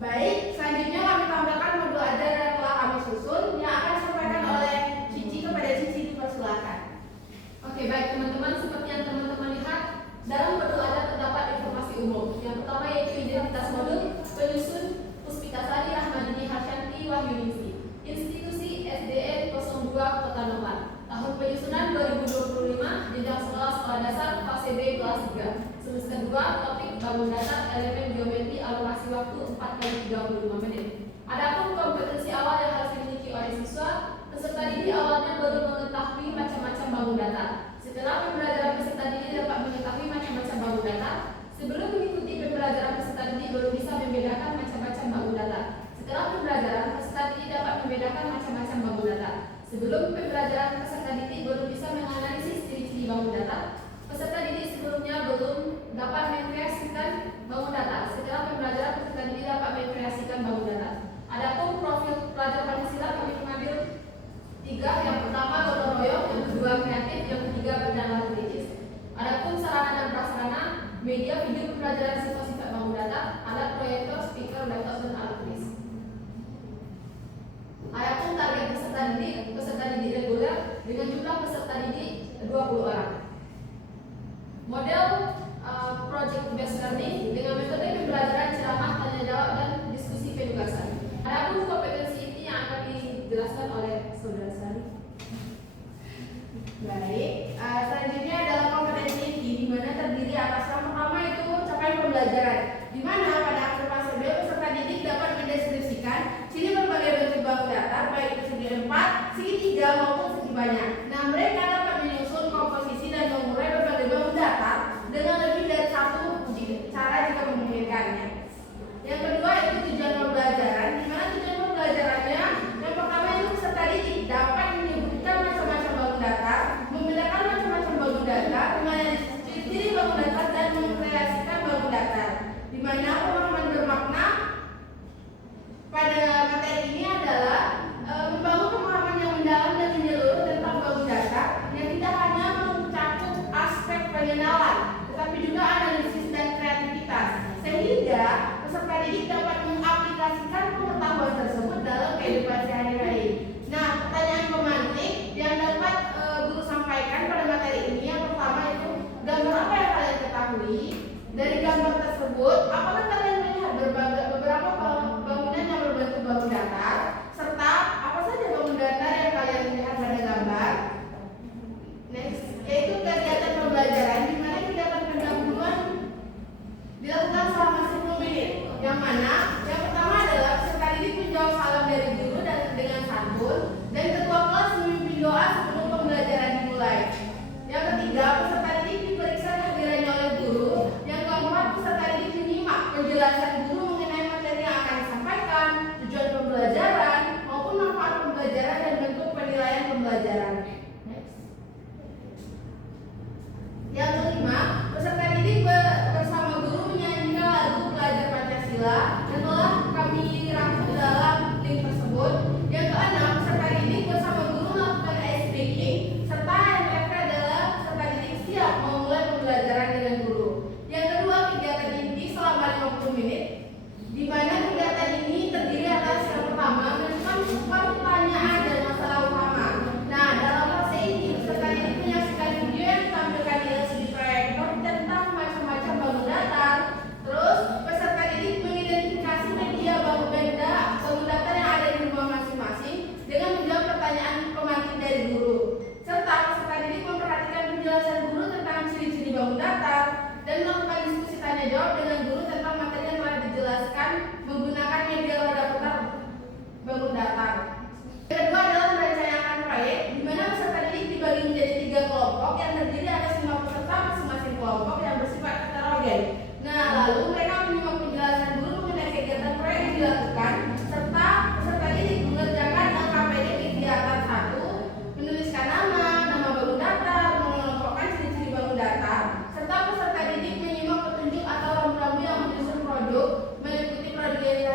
Baik, selanjutnya kami tampilkan modul ajar yang telah kami susun yang akan disampaikan oleh Cici. Kepada Cici dipersilakan. Oke, baik teman-teman, seperti yang teman-teman lihat, dalam modul ajar terdapat informasi umum. Yang pertama yaitu identitas modul, penyusun Puspitasari Rahmadini Harsyanti Wahyuningsi, institusi SDN 02 Kota Noman, tahun penyusunan 2025, jenjang sekolah dasar fase B kelas 3, semester 2, topik bangun dasar elemen geometri alokasi waktu 4x35 menit. Adapun kompetensi awal yang harus dimiliki oleh siswa, peserta didik awalnya baru mengetahui macam-macam bangun data. Setelah pembelajaran peserta didik dapat mengetahui macam-macam bangun data. Sebelum mengikuti pembelajaran peserta didik baru bisa membedakan macam-macam bangun data. Setelah pembelajaran peserta didik dapat membedakan macam-macam bangun data. Sebelum pembelajaran peserta didik baru bisa menganalisis ciri-ciri bangun data. Peserta didik sebelumnya belum dapat mengkreasikan bangun data. Setelah pembelajaran peserta didik dapat mengkreasikan bangun data. Adapun profil pelajar Pancasila kami mengambil 3, yang pertama gotong royong, yang kedua kreatif, yang ketiga bernalar kritis. Adapun sarana dan prasarana, media video pembelajaran sifat-sifat bangun data, alat proyektor, speaker, laptop, dan alat tulis. Adapun target peserta didik reguler dengan jumlah peserta didik 20 orang. Model project based learning dengan metode pembelajaran ceramah, tanya jawab, dan diskusi penugasan. Adapun kompetensi ini yang akan dijelaskan oleh saudara Sari. Baik, selanjutnya adalah kompetensi inti, di mana terdiri atas yang pertama itu capaian pembelajaran, di mana pada akhir fase B peserta didik dapat mendeskripsikan ciri berbagai bentuk bangun data, baik itu segi 4, segi 3 maupun segi banyak. Nah, mereka dapat menyusun komposisi dan mengurai berbagai bangun data dengan lebih dari satu cara jika memungkinkannya. Yang kedua itu tujuan pembelajaran, di mana tujuan pembelajarannya yang pertama itu peserta didik dapat menyebutkan macam-macam bangun data, membedakan macam-macam bangun data, menganalisis ciri-ciri bangun data, dan mengkreasikan bangun data. Di mana pemahaman bermakna pada materi ini adalah membangun pemahaman yang mendalam dan menyeluruh tentang bangun data yang tidak hanya mencakup aspek pengenalan, tetapi juga analisis dan kreativitas, sehingga peserta didik dapat mengaplikasikan pengetahuan tersebut dalam kehidupan sehari-hari. Nah, pertanyaan pemantik yang dapat guru sampaikan pada materi ini yang pertama itu gambar apa yang kalian ketahui? Dari gambar tersebut, apakah kalian melihat beberapa bangunan yang berbentuk bangun datar, serta apa saja bangun datar yang kalian lihat pada gambar? Next, yaitu kegiatan pembelajaran, di mana kegiatan pendahuluan dilakukan selama 10 menit. Yang mana yang pertama adalah peserta didik menjawab salam dari guru dan dengan santun, dan ketua kelas memimpin doa sebelum pembelajaran dimulai. Yang ketiga, peserta didik diperiksa kehadirannya oleh guru. Yang keempat, peserta didik menyimak penjelasan guru mengenai materi yang akan disampaikan, tujuan pembelajaran maupun manfaat pembelajaran dan bentuk penilaian pembelajaran. Next. Yang kelima, peserta didik bersama guru menyanyikan lagu pelajar Pancasila yang telah kami rangkum dalam link tersebut. Yang keenam, peserta didik bersama guru melakukan ice breaking, serta yang terakhir adalah peserta didik siap memulai pembelajaran dengan guru. Yang kedua, kegiatan inti selama 50 menit, di mana kegiatan ini terdiri atas yang pertama menentukan pertanyaan dan masalah utama. Nah, dalam fase ini peserta didik menyaksikan video yang ditampilkan di LCD proyektor tentang macam-macam bangun datar. Terus peserta didik mengidentifikasi media bangun datar yang ada di rumah masing-masing dengan menjawab pertanyaan pemantik dari guru. Serta peserta didik memperhatikan penjelasan guru tentang ciri-ciri bangun datar dan melakukan diskusi tanya jawab dengan guru tentang materi yang telah dijelaskan menggunakan media roda putar bangun datar. Yang kedua adalah merencanakan proyek, di mana peserta didik dibagi menjadi 3 kelompok yang terdiri atas 5 peserta masing-masing kelompok yang bersifat heterogen. Nah, lalu mereka menyimak penjelasan guru mengenai kegiatan proyek yang dilakukan, serta peserta didik mengerjakan LKPD kegiatan 1, menuliskan nama bangun datar, mengelompokkan ciri-ciri bangun datar, serta peserta didik menyimak petunjuk atau rambu-rambu yang menyusun produk, meliputi produk yang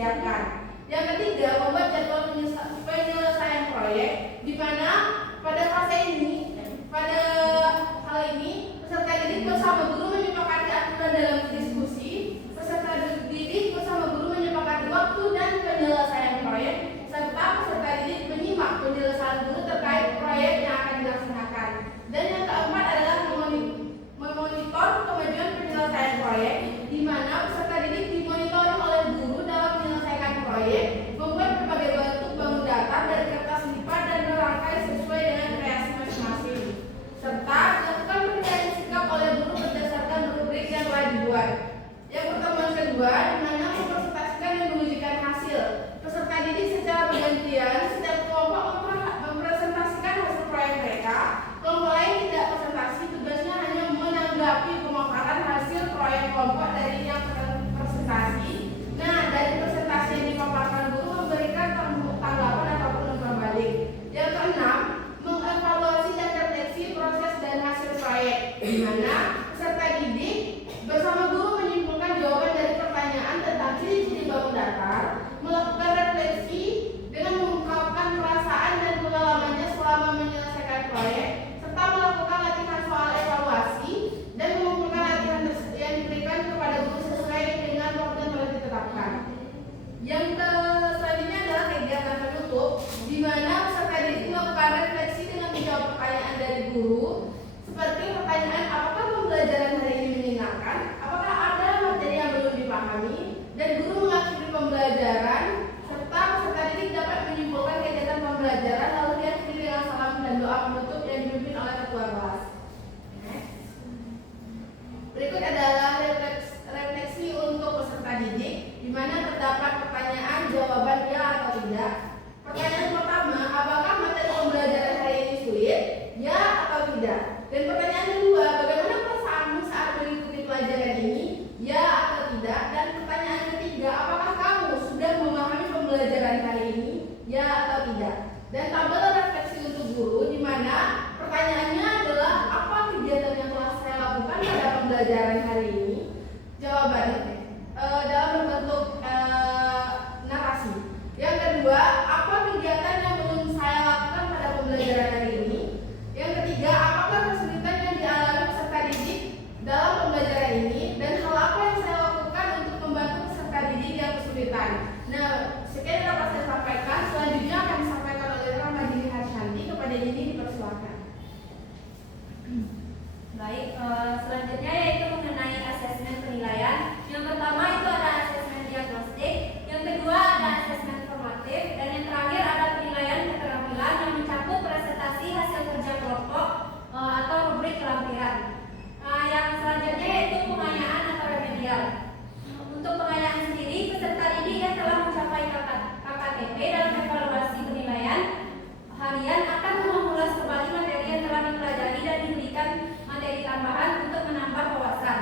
disiapkan. Yang ketiga, membuat jadwal penyelesaian proyek, di mana pada hal ini peserta didik bersama guru menyepakati aturan dalam diskusi, peserta didik bersama guru menyepakati waktu dan penyelesaian proyek, serta peserta didik menyimak penjelasan guru terkait proyek yang akan dilaksanakan. Dan yang keempat adalah memonitor kemajuan penyelesaian proyek, di mana peserta didik dimonitori oleh guru dalam menyelesaikan proyek, membuat berbagai bentuk bangun datar dari kertas lipat dan merangkai sesuai dengan kreasi masing-masing, serta dilakukan penilaian sikap oleh guru berdasarkan rubrik yang telah dibuat. Yang pertemuan kedua, di mana mempresentasikan dan menunjukkan hasil. Peserta didik secara bergantian setiap kelompok mempresentasikan hasil proyek mereka. Kelompok lain tidak presentasi, tugasnya hanya menanggapi pemaparan hasil proyek kelompok dari yang presentasi. Nah, dari presentasi yang dipaparkan guru memberikan tanggapan ataupun umpan balik. Yang keenam, mengevaluasi dan refleksi proses dan hasil proyek, di mana peserta didik bersama guru menyimpulkan jawaban dari pertanyaan tentang ciri-ciri bangun datar, melakukan refleksi dengan mengungkapkan perasaan dan pengalamannya selama menyelesaikan proyek, serta melakukan latihan soal evaluasi dan mengumpulkan latihan yang diberikan kepada guru sesuai dengan waktu yang telah ditetapkan. Yang selanjutnya adalah kegiatan penutup, di mana peserta didik melakukan refleksi dengan menjawab pertanyaan dari guru, seperti pertanyaan apakah pembelajaran hari ini menyenangkan, apakah ada materi yang belum dipahami, dan guru mengakhiri pembelajaran, serta peserta didik dapat menyimpulkan kegiatan pembelajaran lalu diakhiri dengan salam dan doa penutup yang dipimpin oleh ketua kelas. Berikut adalah refleksi untuk peserta didik, di mana terdapat pertanyaan jawaban ya atau tidak. Pertanyaan pertama, apakah materi pembelajaran hari ini sulit? Ya atau tidak? Dan pertanyaan kedua, bagaimana perasaanmu saat mengikuti pelajaran ini? Ya atau tidak? Dan pertanyaan ketiga, apakah kamu sudah memahami pembelajaran hari ini? Ya atau tidak? Dan tabel refleksi untuk guru, di mana pertanyaannya adalah apa kegiatan yang telah saya lakukan pada pembelajaran hari ini? Jawabannya dalam berbentuk narasi. Yang kedua, apa kegiatan yang belum saya lakukan pada pembelajaran hari ini? Yang ketiga, apakah kesulitan yang dialami peserta didik dalam pembelajaran ini, dan hal apa yang saya lakukan untuk membantu peserta didik yang kesulitan? Nah, sekian yang dapat saya sampaikan. Selanjutnya akan disampaikan oleh Rahmadini Harsyanti. Kepada ini dipersilakan. Baik, selanjutnya yaitu mengenai asesmen penilaian. Yang pertama itu ada asesmen diagnostik, yang kedua ada asesmen formatif, dan yang terakhir ada penilaian keterampilan yang mencakup presentasi hasil kerja kelompok atau rubrik kelampiran. Yang selanjutnya yaitu pengayaan atau remedial. Untuk pengayaan sendiri, peserta didik yang telah mencapai KKTP dalam evaluasi penilaian harian akan mengulas kembali materi yang telah dipelajari dan diberikan materi tambahan untuk menambah wawasan.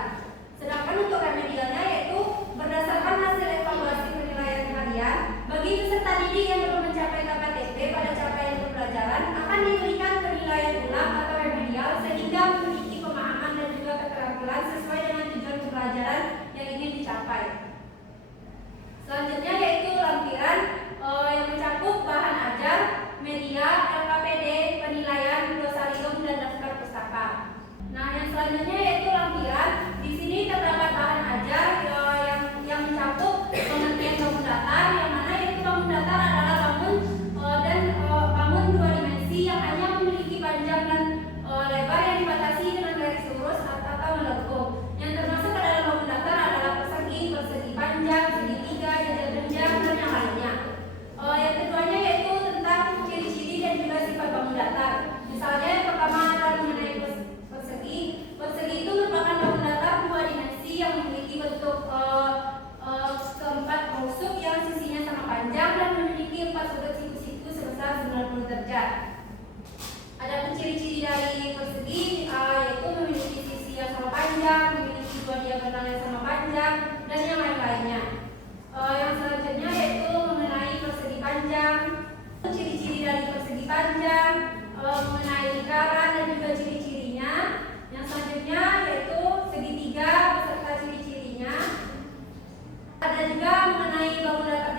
Sedangkan untuk remedialnya yaitu berdasarkan hasil evaluasi penilaian harian, bagi peserta didik yang belum mencapai KKTP pada capaian pembelajaran akan diberikan penilaian ulang atau remedial sehingga memiliki pemahaman dan juga keterampilan sesuai dengan tujuan pembelajaran yang ingin dicapai. Selanjutnya yaitu lampiran yang mencakup bahan ajar, media, LKPD, penilaian, glosarium, dan daftar pustaka. Nah, yang selanjutnya yaitu lampiran. Di sini terdapat bahan ajar yang mencakup pengertian bangun datar, yang mana itu bangun datar adalah bangun dua dimensi yang hanya memiliki panjang dan lebar yang dibatasi dengan garis lurus atau melengkung. Yang termasuk ke dalam bangun datar adalah persegi, persegi panjang, segitiga, jajak jenjang, dan yang lainnya. Yang keduanya yaitu tentang ciri-ciri dan juga sifat bangun datar. Misalnya yang pertama adalah mengenai persegi. Persegi itu merupakan bangun datar dua dimensi yang memiliki bentuk keempat rusuk yang sisinya sama panjang dan memiliki 4 sudut siku-siku sebesar 90 derajat. Ada ciri-ciri dari persegi yaitu memiliki sisi yang sama panjang, memiliki dua diagonal yang sama panjang, dan yang lain-lainnya. Yang selanjutnya yaitu mengenai persegi panjang. Ciri-ciri dari persegi panjang, mengenai lingkaran dan juga ciri-cirinya. Yang selanjutnya yaitu segitiga beserta ciri-cirinya. Ada juga mengenai bangun datar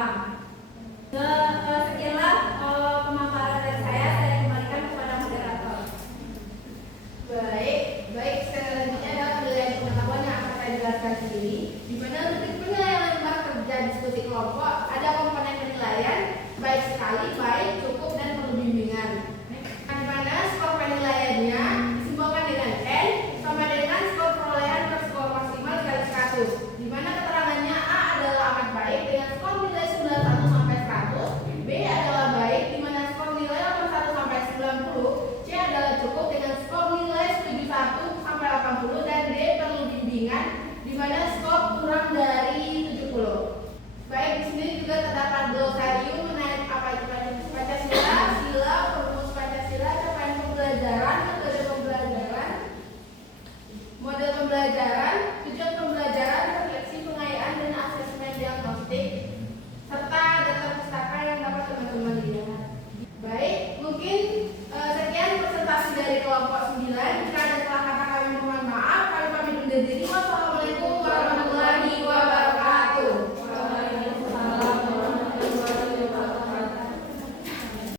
berkembang. Sekianlah pemaparan dari saya kembalikan kepada moderator. Baik, selanjutnya adalah penilaian pengetahuan yang akan saya jelaskan sendiri. Di mana untuk penilaian lembar kerja diskusi kelompok ada komponen penilaian baik sekali, baik, cukup,